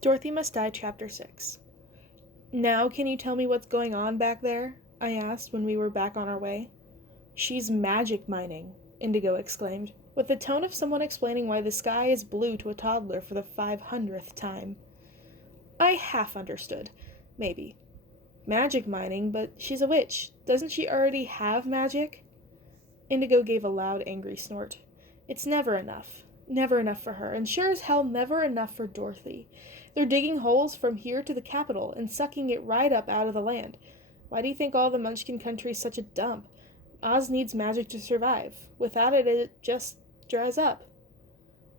Dorothy Must Die, Chapter 6. Now can you tell me what's going on back there? I asked when we were back on our way. She's magic mining, Indigo exclaimed, with the tone of someone explaining why the sky is blue to a toddler for the 500th time. I half understood. Maybe. Magic mining, but she's a witch. Doesn't she already have magic? Indigo gave a loud, angry snort. It's never enough. Never enough for her, and sure as hell never enough for Dorothy. They're digging holes from here to the capital and sucking it right up out of the land. Why do you think all the Munchkin country is such a dump? Oz needs magic to survive. Without it, it just dries up.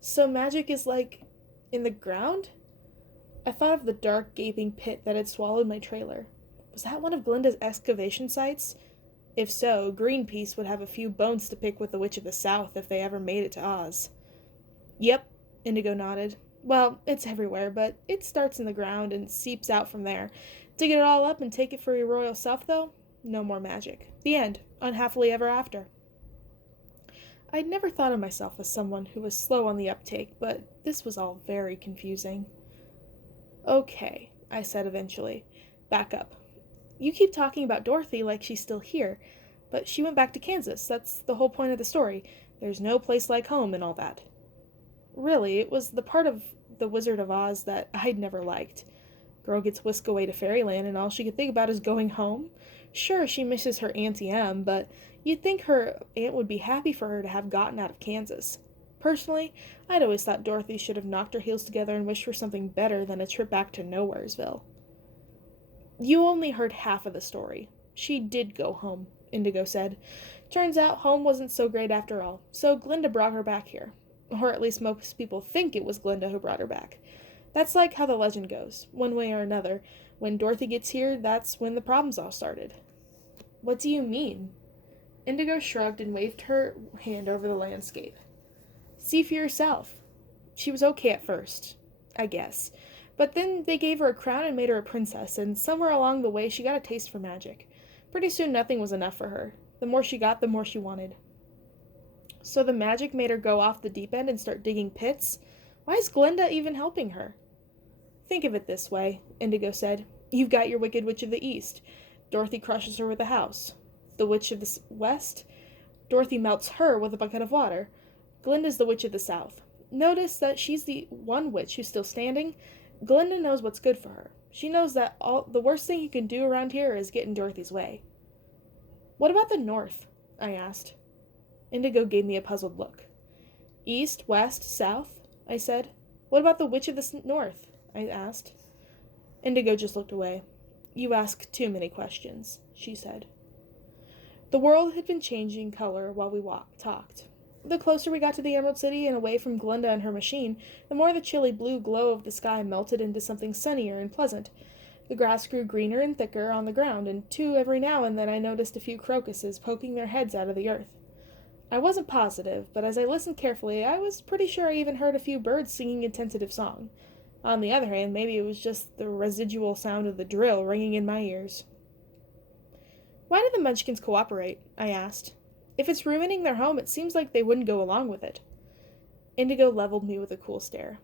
So magic is like in the ground? I thought of the dark, gaping pit that had swallowed my trailer. Was that one of Glinda's excavation sites? If so, Greenpeace would have a few bones to pick with the Witch of the South if they ever made it to Oz. Yep, Indigo nodded. Well, it's everywhere, but it starts in the ground and seeps out from there. Dig it all up and take it for your royal self, though? No more magic. The end. Unhappily ever after. I'd never thought of myself as someone who was slow on the uptake, but this was all very confusing. Okay, I said eventually. Back up. You keep talking about Dorothy like she's still here, but she went back to Kansas. That's the whole point of the story. There's no place like home and all that. Really, it was the part of The Wizard of Oz that I'd never liked. Girl gets whisked away to fairyland and all she could think about is going home. Sure, she misses her Auntie Em, but you'd think her aunt would be happy for her to have gotten out of Kansas. Personally, I'd always thought Dorothy should have knocked her heels together and wished for something better than a trip back to Nowheresville. You only heard half of the story. She did go home, Indigo said. Turns out home wasn't so great after all, so Glinda brought her back here. Or at least most people think it was Glinda who brought her back. That's like how the legend goes, one way or another. When Dorothy gets here, that's when the problems all started. What do you mean? Indigo shrugged and waved her hand over the landscape. See for yourself. She was okay at first, I guess. But then they gave her a crown and made her a princess, and somewhere along the way she got a taste for magic. Pretty soon nothing was enough for her. The more she got, the more she wanted. So the magic made her go off the deep end and start digging pits? Why is Glinda even helping her? Think of it this way, Indigo said. You've got your Wicked Witch of the East. Dorothy crushes her with a house. The Witch of the West? Dorothy melts her with a bucket of water. Glinda's the Witch of the South. Notice that she's the one witch who's still standing. Glinda knows what's good for her. She knows that the worst thing you can do around here is get in Dorothy's way. What about the North? I asked. Indigo gave me a puzzled look. East, west, south? I said. What about the Witch of the North? I asked. Indigo just looked away. You ask too many questions, she said. The world had been changing color while we talked. The closer we got to the Emerald City and away from Glinda and her machine, the more the chilly blue glow of the sky melted into something sunnier and pleasant. The grass grew greener and thicker on the ground, and every now and then I noticed a few crocuses poking their heads out of the earth. I wasn't positive, but as I listened carefully, I was pretty sure I even heard a few birds singing a tentative song. On the other hand, maybe it was just the residual sound of the drill ringing in my ears. Why do the Munchkins cooperate? I asked. If it's ruining their home, it seems like they wouldn't go along with it. Indigo leveled me with a cool stare.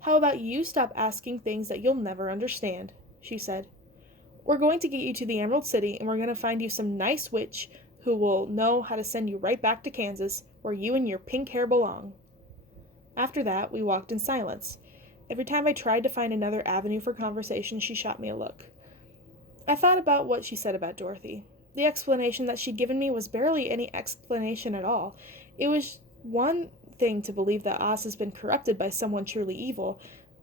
How about you stop asking things that you'll never understand, she said. We're going to get you to the Emerald City, and we're going to find you some nice witch who will know how to send you right back to Kansas, where you and your pink hair belong. After that, we walked in silence. Every time I tried to find another avenue for conversation, she shot me a look. I thought about what she said about Dorothy. The explanation that she'd given me was barely any explanation at all. It was one thing to believe that Oz has been corrupted by someone truly evil,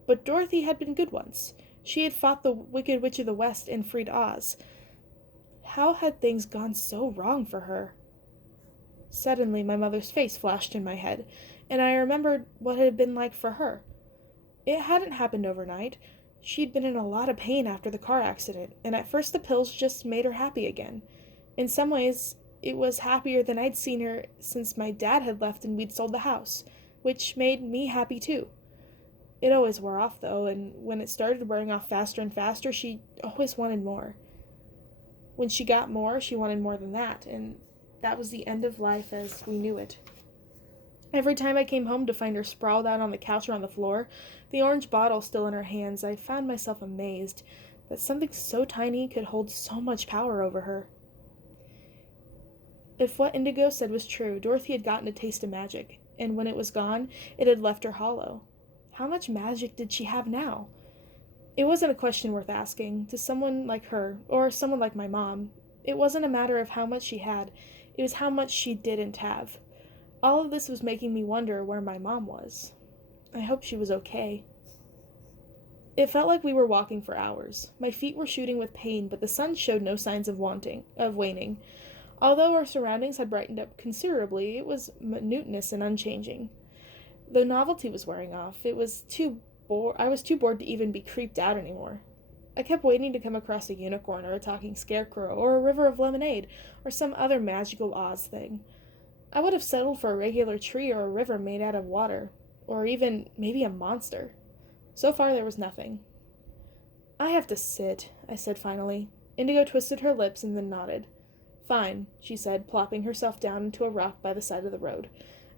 but Dorothy had been good once. She had fought the Wicked Witch of the West and freed Oz. How had things gone so wrong for her? Suddenly, my mother's face flashed in my head, and I remembered what it had been like for her. It hadn't happened overnight. She'd been in a lot of pain after the car accident, and at first the pills just made her happy again. In some ways, it was happier than I'd seen her since my dad had left and we'd sold the house, which made me happy too. It always wore off, though, and when it started wearing off faster and faster, she always wanted more. When she got more, she wanted more than that, and that was the end of life as we knew it. Every time I came home to find her sprawled out on the couch or on the floor, the orange bottle still in her hands, I found myself amazed that something so tiny could hold so much power over her. If what Indigo said was true, Dorothy had gotten a taste of magic, and when it was gone, it had left her hollow. How much magic did she have now? It wasn't a question worth asking to someone like her, or someone like my mom. It wasn't a matter of how much she had, it was how much she didn't have. All of this was making me wonder where my mom was. I hope she was okay. It felt like we were walking for hours. My feet were shooting with pain, but the sun showed no signs of waning. Although our surroundings had brightened up considerably, it was monotonous and unchanging. The novelty was wearing off. I was too bored to even be creeped out anymore. I kept waiting to come across a unicorn or a talking scarecrow or a river of lemonade or some other magical Oz thing. I would have settled for a regular tree or a river made out of water, or even maybe a monster. So far there was nothing. I have to sit, I said finally. Indigo twisted her lips and then nodded. Fine, she said, plopping herself down into a rock by the side of the road.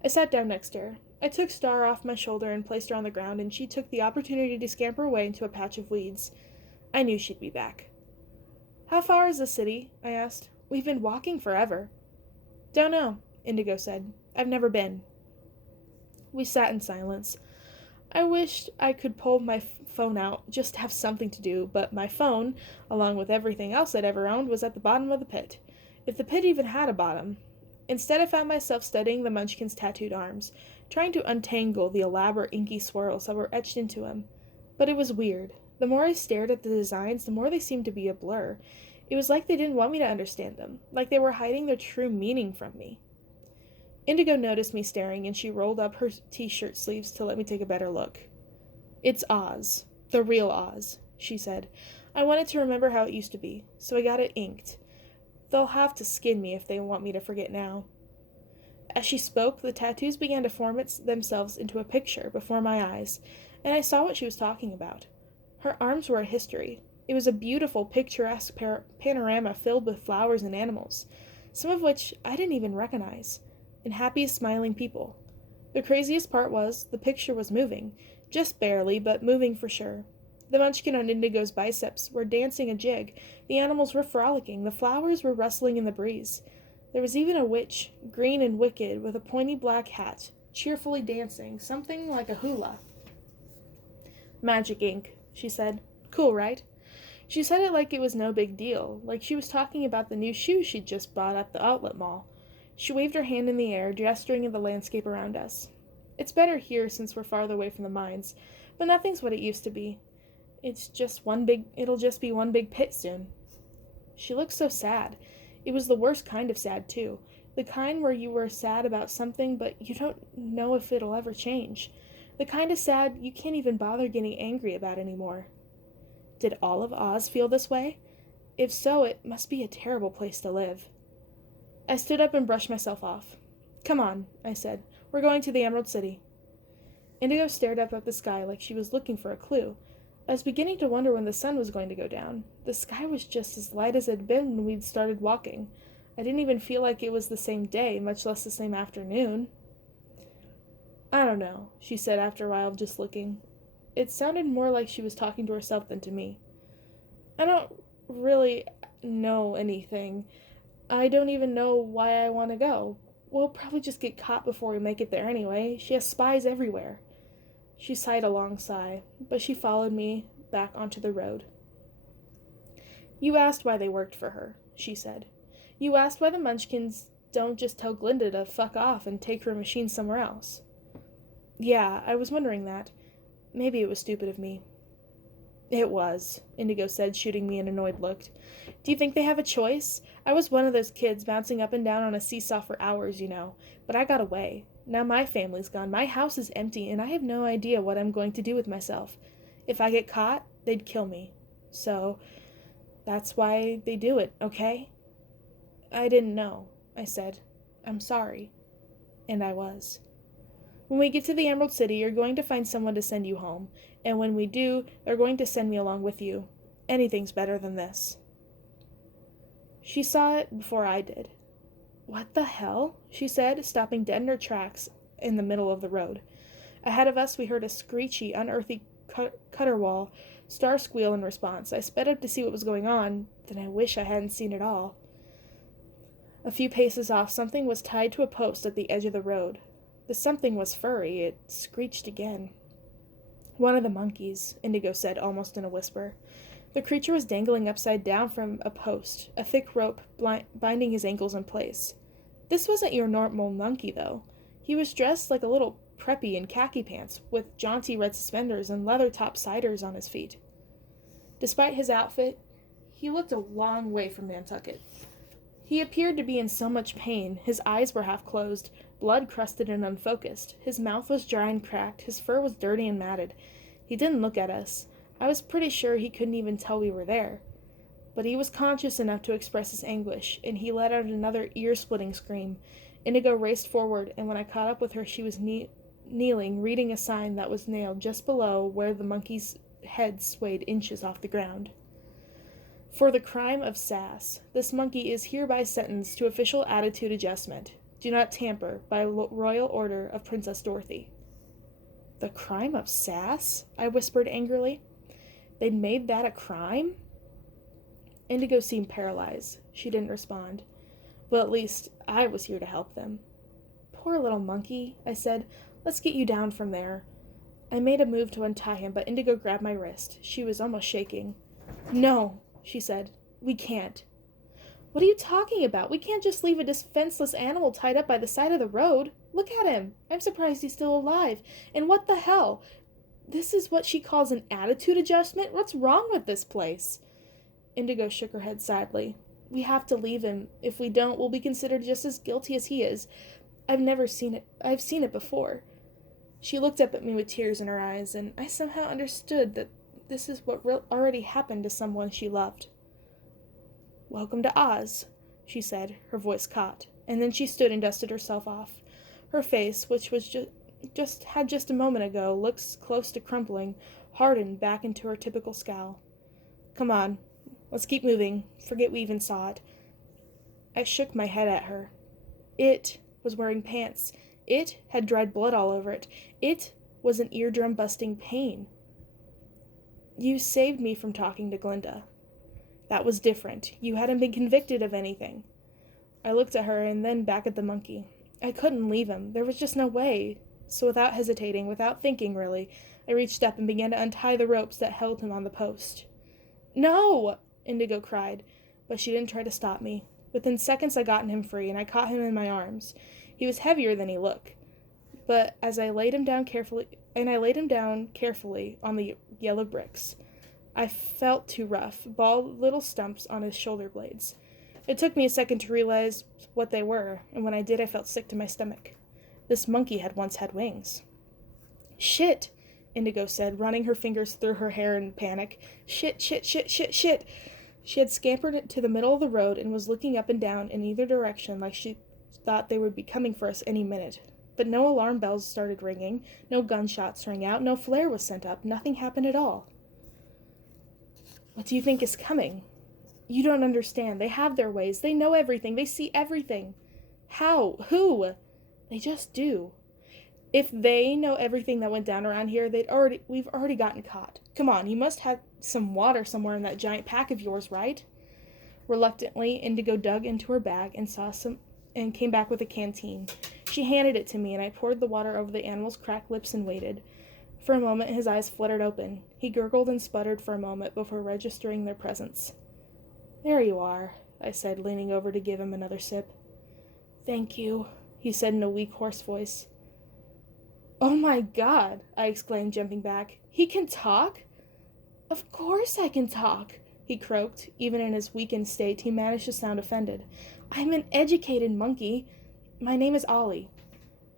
I sat down next to her. I took Star off my shoulder and placed her on the ground, and she took the opportunity to scamper away into a patch of weeds. I knew she'd be back. How far is the city? I asked. We've been walking forever. Don't know, Indigo said. I've never been. We sat in silence. I wished I could pull my phone out just to have something to do, but my phone, along with everything else I'd ever owned, was at the bottom of the pit. If the pit even had a bottom. Instead, I found myself studying the Munchkin's tattooed arms, trying to untangle the elaborate inky swirls that were etched into him. But it was weird. The more I stared at the designs, the more they seemed to be a blur. It was like they didn't want me to understand them, like they were hiding their true meaning from me. Indigo noticed me staring, and she rolled up her t-shirt sleeves to let me take a better look. It's Oz. The real Oz, she said. I wanted to remember how it used to be, so I got it inked. They'll have to skin me if they want me to forget now. As she spoke, the tattoos began to form themselves into a picture before my eyes, and I saw what she was talking about. Her arms were a history. It was a beautiful, picturesque panorama filled with flowers and animals, some of which I didn't even recognize, and happy, smiling people. The craziest part was, the picture was moving, just barely, but moving for sure. The munchkin on Indigo's biceps were dancing a jig, the animals were frolicking, the flowers were rustling in the breeze. There was even a witch, green and wicked, with a pointy black hat, cheerfully dancing, something like a hula. Magic ink, she said. Cool, right? She said it like it was no big deal, like she was talking about the new shoes she'd just bought at the outlet mall. She waved her hand in the air, gesturing at the landscape around us. It's better here since we're farther away from the mines, but nothing's what it used to be. It'll just be one big pit soon. She looked so sad. It was the worst kind of sad, too. The kind where you were sad about something, but you don't know if it'll ever change. The kind of sad you can't even bother getting angry about anymore. Did all of Oz feel this way? If so, it must be a terrible place to live. I stood up and brushed myself off. Come on, I said. We're going to the Emerald City. Indigo stared up at the sky like she was looking for a clue. I was beginning to wonder when the sun was going to go down. The sky was just as light as it had been when we'd started walking. I didn't even feel like it was the same day, much less the same afternoon. I don't know, she said after a while of just looking. It sounded more like she was talking to herself than to me. I don't really know anything. I don't even know why I want to go. We'll probably just get caught before we make it there anyway. She has spies everywhere. She sighed a long sigh, but she followed me back onto the road. You asked why they worked for her, she said. You asked why the Munchkins don't just tell Glinda to fuck off and take her machine somewhere else. Yeah, I was wondering that. Maybe it was stupid of me. It was, Indigo said, shooting me an annoyed look. Do you think they have a choice? I was one of those kids bouncing up and down on a seesaw for hours, you know, but I got away. Now my family's gone, my house is empty, and I have no idea what I'm going to do with myself. If I get caught, they'd kill me. So, that's why they do it, okay? I didn't know, I said. I'm sorry. And I was. When we get to the Emerald City, you're going to find someone to send you home, and when we do, they're going to send me along with you. Anything's better than this. She saw it before I did. What the hell? She said, stopping dead in her tracks in the middle of the road. Ahead of us, we heard a screechy, unearthly caterwaul star squeal in response. I sped up to see what was going on, then I wish I hadn't seen it all. A few paces off, something was tied to a post at the edge of the road. The something was furry. It screeched again. One of the monkeys, Indigo said almost in a whisper. The creature was dangling upside down from a post, a thick rope binding his ankles in place. This wasn't your normal monkey, though. He was dressed like a little preppy in khaki pants, with jaunty red suspenders and leather-top siders on his feet. Despite his outfit, he looked a long way from Nantucket. He appeared to be in so much pain. His eyes were half closed, blood-crusted and unfocused. His mouth was dry and cracked. His fur was dirty and matted. He didn't look at us. I was pretty sure he couldn't even tell we were there. But he was conscious enough to express his anguish, and he let out another ear-splitting scream. Indigo raced forward, and when I caught up with her, she was kneeling, reading a sign that was nailed just below where the monkey's head swayed inches off the ground. For the crime of sass, this monkey is hereby sentenced to official attitude adjustment. Do not tamper, by royal order of Princess Dorothy. The crime of sass? I whispered angrily. They'd made that a crime? Indigo seemed paralyzed. She didn't respond. Well, at least I was here to help them. Poor little monkey, I said. Let's get you down from there. I made a move to untie him, but Indigo grabbed my wrist. She was almost shaking. No, she said. We can't. What are you talking about? We can't just leave a defenseless animal tied up by the side of the road. Look at him. I'm surprised he's still alive. And what the hell? This is what she calls an attitude adjustment? What's wrong with this place? Indigo shook her head sadly. We have to leave him. If we don't, we'll be considered just as guilty as he is. I've seen it before. She looked up at me with tears in her eyes, and I somehow understood that this is what already happened to someone she loved. Welcome to Oz, she said, her voice caught, and then she stood and dusted herself off. Her face, which was just a moment ago looked close to crumpling, hardened back into her typical scowl. Come on, let's keep moving. Forget we even saw it. I shook my head at her. It was wearing pants. It had dried blood all over it. It was an eardrum-busting pain. You saved me from talking to Glinda. That was different. You hadn't been convicted of anything. I looked at her and then back at the monkey. I couldn't leave him. There was just no way. So without hesitating, without thinking really, I reached up and began to untie the ropes that held him on the post. No! Indigo cried, but she didn't try to stop me. Within seconds I gotten him free, and I caught him in my arms. He was heavier than he looked, but as I laid him down carefully on the yellow bricks. I felt too rough, bald little stumps on his shoulder blades. It took me a second to realize what they were, and when I did I felt sick to my stomach. This monkey had once had wings. Shit, Indigo said, running her fingers through her hair in panic. Shit, shit, shit, shit, shit. She had scampered to the middle of the road and was looking up and down in either direction like she thought they would be coming for us any minute. But no alarm bells started ringing, no gunshots rang out, no flare was sent up, nothing happened at all. What do you think is coming? You don't understand. They have their ways. They know everything. They see everything. How? Who? They just do. If they know everything that went down around here, we've already gotten caught. Come on, you must have some water somewhere in that giant pack of yours, right? Reluctantly, Indigo dug into her bag and came back with a canteen. She handed it to me, and I poured the water over the animal's cracked lips and waited. For a moment, his eyes fluttered open. He gurgled and sputtered for a moment before registering their presence. There you are, I said, leaning over to give him another sip. Thank you, he said in a weak, hoarse voice. Oh my God, I exclaimed, jumping back. He can talk? Of course I can talk, he croaked. Even in his weakened state, he managed to sound offended. I'm an educated monkey. My name is Ollie.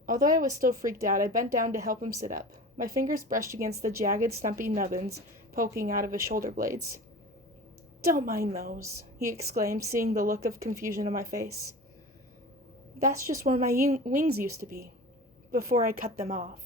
Although I was still freaked out, I bent down to help him sit up. My fingers brushed against the jagged, stumpy nubbins poking out of his shoulder blades. Don't mind those, he exclaimed, seeing the look of confusion on my face. That's just where my wings used to be, before I cut them off.